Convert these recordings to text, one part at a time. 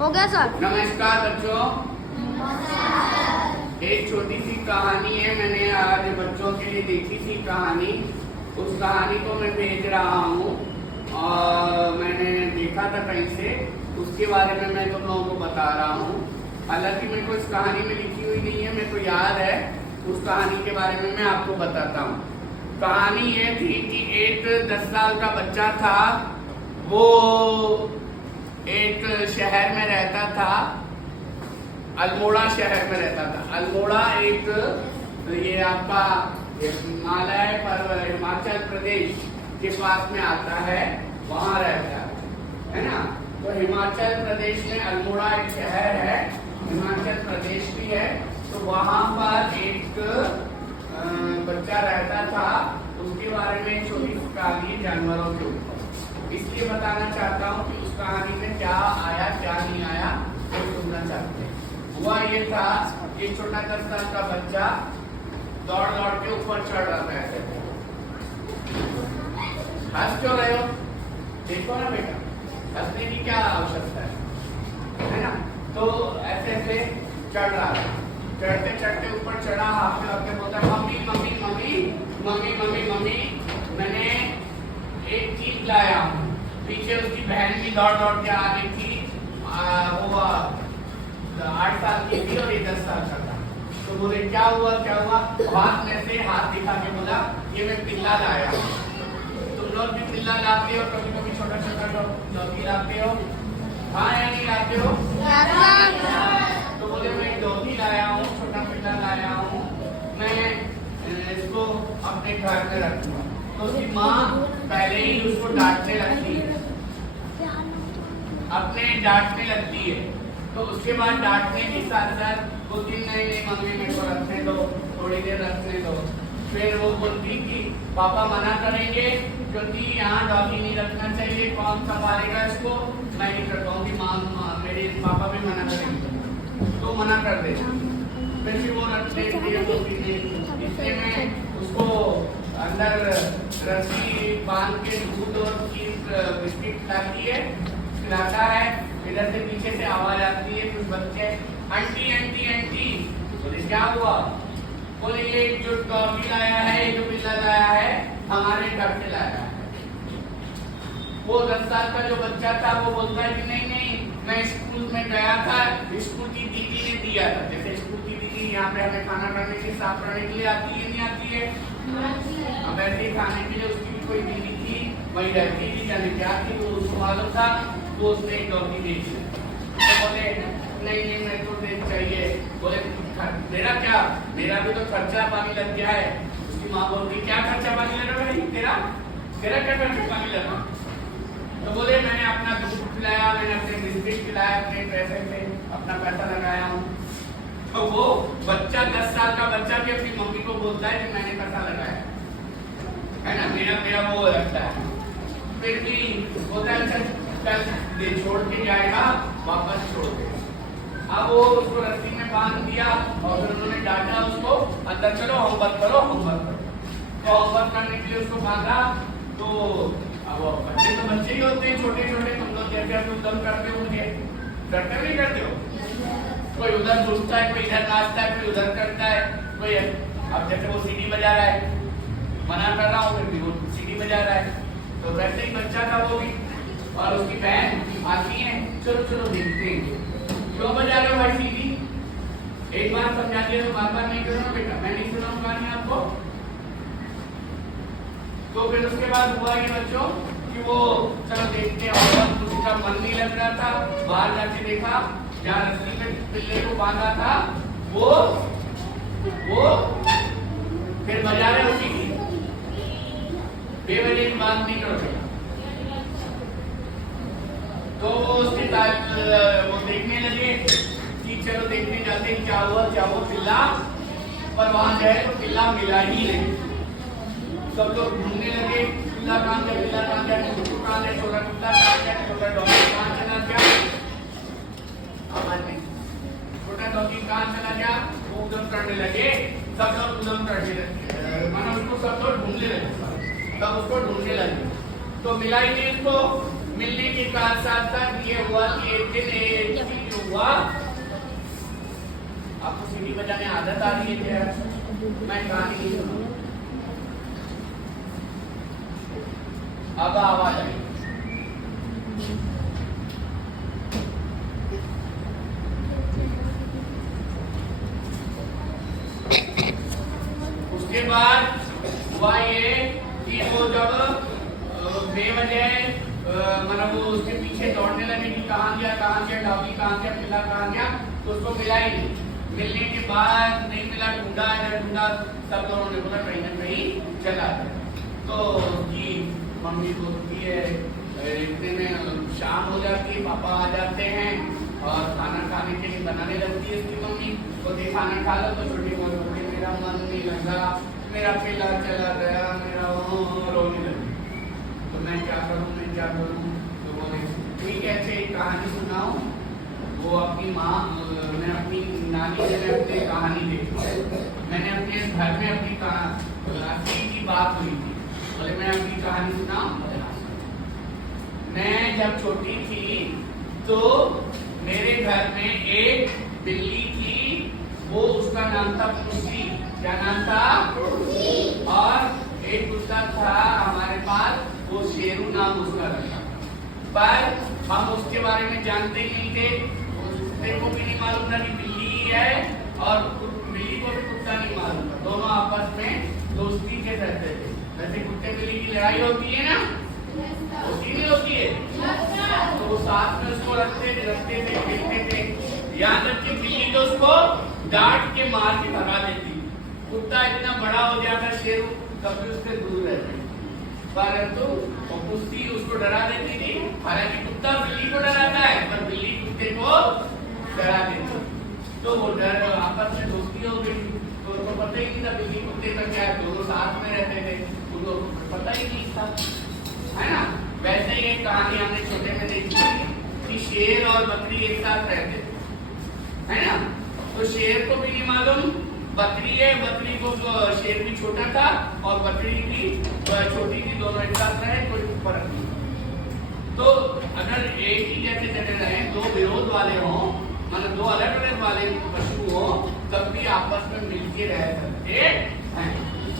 हो गया सर। नमस्कार बच्चों, एक छोटी सी कहानी है, मैंने आज बच्चों के लिए देखी थी कहानी। उस कहानी को मैं भेज रहा हूँ और मैंने देखा था कहीं से, उसके बारे में मैं तुम लोगों को बता रहा हूँ। हालांकि मेरे को इस कहानी में लिखी हुई नहीं है, मेरे को याद है। उस कहानी के बारे में मैं आपको बताता हूँ। कहानी ये थी कि एक 10 साल का बच्चा था, वो एक शहर में रहता था, अल्मोड़ा शहर में रहता था। अल्मोड़ा एक ये आपका हिमाचल प्रदेश के पास में आता है, वहां रहता है ना। तो हिमाचल प्रदेश में अल्मोड़ा एक शहर है, हिमाचल प्रदेश भी है। तो वहां पर एक बच्चा रहता था, उसके बारे में छोटी सी कहानी जानवरों के ऊपर। इसलिए बताना चाहता हूँ कि उस कहानी में क्या आया क्या नहीं आया, वो सुनना चाहते हैं। हुआ ये था कि छोटा 10 साल का बच्चा दौड़ दौड़ के ऊपर चढ़ रहा था ऐसे। हंस क्यों रहे हो? देखो ना बेटा, हंसने की क्या आवश्यकता है ना। तो ऐसे ऐसे चढ़ रहा था, चढ़ते चढ़ते ऊपर चढ़ा, हाथ में बोलता mummy mummy mummy mummy mummy mummy मैंने एक चीज लाया हूँ। पीछे उसकी बहन भी दौड़ दौड़ के आ रही थी, वो 8 साल की थी और ये 10 साल का था। तो बोले क्या हुआ क्या हुआ? हाथ में से हाथ दिखा के बोला ये मैं पिल्ला लाया हूँ। तुम लोग भी पिल्ला लाते हो, कभी कभी छोटा छोटा डॉगी लाते हो, हाँ या नहीं लाते हो? तो बोले मैं एक डॉगी लाया हूँ, छोटा पिल्ला लाया हूँ, मैं इसको अपने घर में रखूंगा। तो उसकी माँ पहले ही उसको डांटने लगती है, अपने डांटने लगती है। तो उसके बाद डांटने के साथ साथ बोलती नहीं नहीं मम्मी मेरे को रखने दो, थोड़ी देर रखने दो। फिर वो बोलती कि पापा मना करेंगे क्योंकि यहाँ डॉगी नहीं रखना चाहिए, कौन संभालेगा इसको, मैं नहीं कर पाऊंगी, माँ मेरे पापा भी मना करेंगे, तो मना कर दे। फिर भी वो रखते इसलिए मैं उसको अंदर रस्सी बांध के दूध और चीज बिस्किट खिलाता है। इधर से पीछे से आवाज आती है, कुछ बच्चे आंटी आंटी आंटी। बोले क्या हुआ? बोले ये जो डॉगी लाया है, जो पिल्ला लाया है, हमारे घर से लाया है। वो 10 साल का जो बच्चा था वो बोलता है कि नहीं नहीं मैं स्कूल में गया था, स्कूल की दीदी ने दिया था। जैसे स्कूल की दीदी यहाँ पे हमें खाना करने के लिए, साफ करने के लिए आती है, नहीं आती है? अब ऐसे ही खाने के लिए उसकी भी कोई दीदी थी, वही रहती थी, जाने क्या थी, वो उसको मालूम था, तो उसने एक डॉगी दे दी। तो बोले नहीं नहीं मेरे को दे चाहिए। बोले तेरा क्या? मेरा भी तो खर्चा पानी लग गया है। उसकी माँ बोलती क्या खर्चा पानी लग रहा है तेरा? तेरा क्या खर्चा पानी लगा? तो बोले मैंने अपना दूध खिलाया, मैंने अपने बिस्किट खिलाया, अपने पैसे से अपना पैसा लगाया हूँ। तो वो बच्चा 10 साल का बच्चा भी अपनी मम्मी को बोलता है कि मैंने पैसा लगाया है ना, मेरा वो रखता है। फिर भी बोलता है कल छोड़ के जाएगा, वापस छोड़ देगा। अब वो उसको रस्सी में बांध दिया और फिर उन्होंने डांटा उसको, अंदर चलो होमवर्क करो होमवर्क करो। तो होमवर्क करने के लिए उसको बांधा। तो अब बच्चे तो बच्चे ही होते हैं, छोटे छोटे, तुम लोग जैसे उधम करते होंगे, करते नहीं करते हो? कोई उधर घुसता है, कोई इधर नाचता है, कोई उधर करता है, कोई अब जैसे वो सीढ़ी बजा रहा है, मना कर रहा हूँ फिर भी वो सीढ़ी बजा रहा है। तो वैसे ही बच्चा था वो भी, और उसकी बहन आती है, चलो चलो देखते हैं क्यों बजा रहे हो भाई सीढ़ी। एक बार समझा दिया तो बार बार नहीं करो बेटा, मैं नहीं सुनाऊं कहानी आपको। तो फिर उसके बाद हुआ ये बच्चों कि वो चलो देखते हैं, और उसका मन नहीं लग रहा था, बाहर जाके देखा जहाँ रस्सी में पिल्ले को बांधा था वो फिर बजा रहे उसी की। बेवजह की बात नहीं करो। तो वो उसके वो देखने लगे कि चलो देखने जाते क्या हुआ पिल्ला, पर वहां गए तो पिल्ला मिला ही नहीं। सब लोग ढूंढने लगे पिल्ला कहाँ गया, पिल्ला कहाँ गया, कुत्ता कहाँ गया, छोटा कुत्ता कहाँ गया, छोटा डॉगी कहाँ चला गया, आवाज नहीं, छोटा डॉगी कहाँ चला गया। वो उधम करने लगे, सब लोग उधम करने लगे, मानो उसको सब लोग ढूंढने लगे, तब उसको ढूंढने लगे तो मिला ही नहीं उसको। मिलने के साथ साथ ये हुआ कि एक दिन हुआ? आपको सीढ़ी बजाने आदत आ रही है क्या? मैं कहानी नहीं सुनाऊंगा। अब आवाज आई। उसके बाद हुआ ये कि वो जब बेवजह मतलब वो उसके पीछे दौड़ने लगे कि कहाँ गया डॉगी कहाँ गया, पिल्ला कहाँ गया, तो उसको मिला ही नहीं। मिलने के बाद नहीं मिला, ढूंढा इधर ढूंढा, सब लोगों ने बोला कहीं ना कहीं चला गया। तो उसकी मम्मी बोलती है, इतने में शाम हो जाती है, पापा आ जाते हैं और खाना खाने के लिए बनाने लगती है उसकी मम्मी। तो खाना खा लो तो छोटी बोलती मेरा मन नहीं लगा, मेरा पिल्ला चला गया, मेरा रोने लगी। तो मैं क्या करूँ? तो बोले ठीक है, ऐसे एक कहानी सुनाओ। वो अपनी माँ, मैं अपनी नानी से मैं अपनी कहानी देखी। मैंने अपने घर में अपनी की बात हुई थी। बोले मैं अपनी कहानी सुनाऊं? मैं जब छोटी थी तो मेरे घर में एक बिल्ली थी, वो उसका नाम था पुसी। क्या नाम था? और एक कुत्ता था हमारे पास, वो शेरू नाम उसका रखा। पर हम उसके बारे में जानते ही नहीं थे, कुत्ते को भी नहीं मालूम था कि बिल्ली है और बिल्ली को भी कुत्ता नहीं मालूम था। दोनों आपस में दोस्ती के रहते थे। जैसे कुत्ते बिल्ली की लड़ाई होती है ना, होती नहीं होती है, तो वो साथ में उसको रखते थे, खेलते थे। यहाँ तक कि बिल्ली तो उसको डांट के मार के भगा देती। कुत्ता इतना बड़ा हो जाता शेरू, तब भी उससे दूर रहते, परंतु पुस्ती उसको डरा देती थी। हालांकि कुत्ता बिल्ली को डराता है, पर बिल्ली कुत्ते को डरा देती। तो वो डर आपस में दोस्ती हो गई। तो उनको पता ही नहीं था बिल्ली कुत्ते का क्या है, दोनों साथ में रहते थे, उनको पता ही नहीं था, है ना। वैसे ही एक कहानी हमने छोटे में देखी कि शेर और बकरी एक साथ रहते थे, है ना। तो शेर को भी नहीं मालूम बकरी है, बकरी को शेर भी छोटा था और बकरी भी छोटी थी, दोनों एक साथ रहे, कोई फर्क नहीं। तो अगर एक ही जैसे जगह रहे, दो विरोध वाले हों, मतलब दो अलग अलग वाले पशु हो, तब भी आपस में मिलके रह सकते हैं।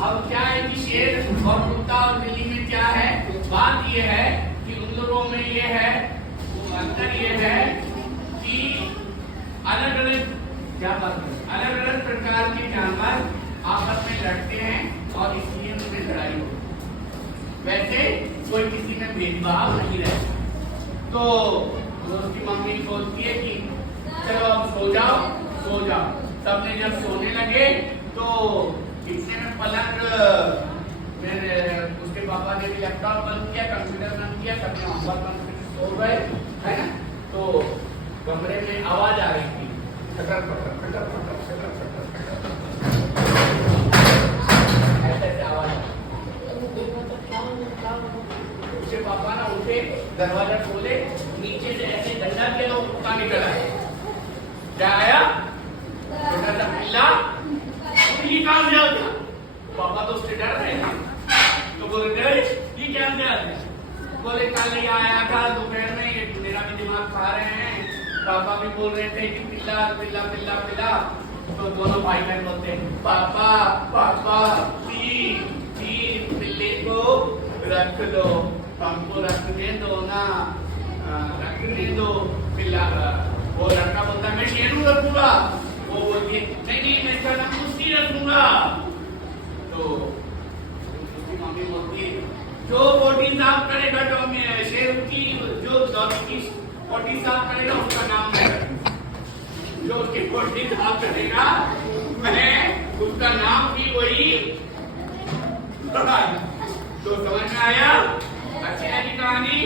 अब क्या है कि शेर और कुत्ता और बिल्ली में क्या है, बात ये है कि उन लोगों में ये है, अंतर ये है कि अलग अलग प्रकार के जानवर आपस में लड़ते हैं और इसलिए उनमें लड़ाई होती है। वैसे कोई किसी में भेदभाव नहीं रहता। तो उसकी मम्मी सोचती है कि चलो अब सो जाओ। सबने जब सोने लगे तो इतने में पलंग, मैंने उसके पापा ने भी लैपटॉप बंद किया, कंप्यूटर बंद किया, सबने होमवर्क बंद करके सो गए, है ना। तो कमरे में आवाज आ रही थी, खटर खटर खटर खटर खटर खटर ऐसे आवाज। उसके पापा ना उठे, दरवाजा खोले, नीचे से ऐसे डंडा किया तो कुत्ता निकल आया। क्या आया? छोटा सा पिल्ला। ये कहां से आ गया? पापा तो उससे डर रहे थे, तो बोले ये क्या से आ गया? बोले कल ये आया था दोपहर में, ये मेरा भी दिमाग खा रहे हैं। पापा भी बोल रहे थे कि पिल्ला पिल्ला पिल्ला पिल्ला। तो दोनों भाई बहन बोलते पापा पापा पिल्ले को रख लो, हमको रखने दो ना, रखने दो पिल्ला। वो लड़का बोलता मैं शेरू रखूंगा, वो बोलती नहीं मैं इसका नाम पुसी रखूंगा। तो उसकी मम्मी बोलती जो बॉडी साफ करेगा, जो शेरू की जो डॉगी की बॉडी साफ करेगा उसका नाम मैं रखूंगा। जो उसकी बॉडी साफ करेगा मैं उसका नाम भी वही। तो समझ में आया? अच्छी लगी कहानी?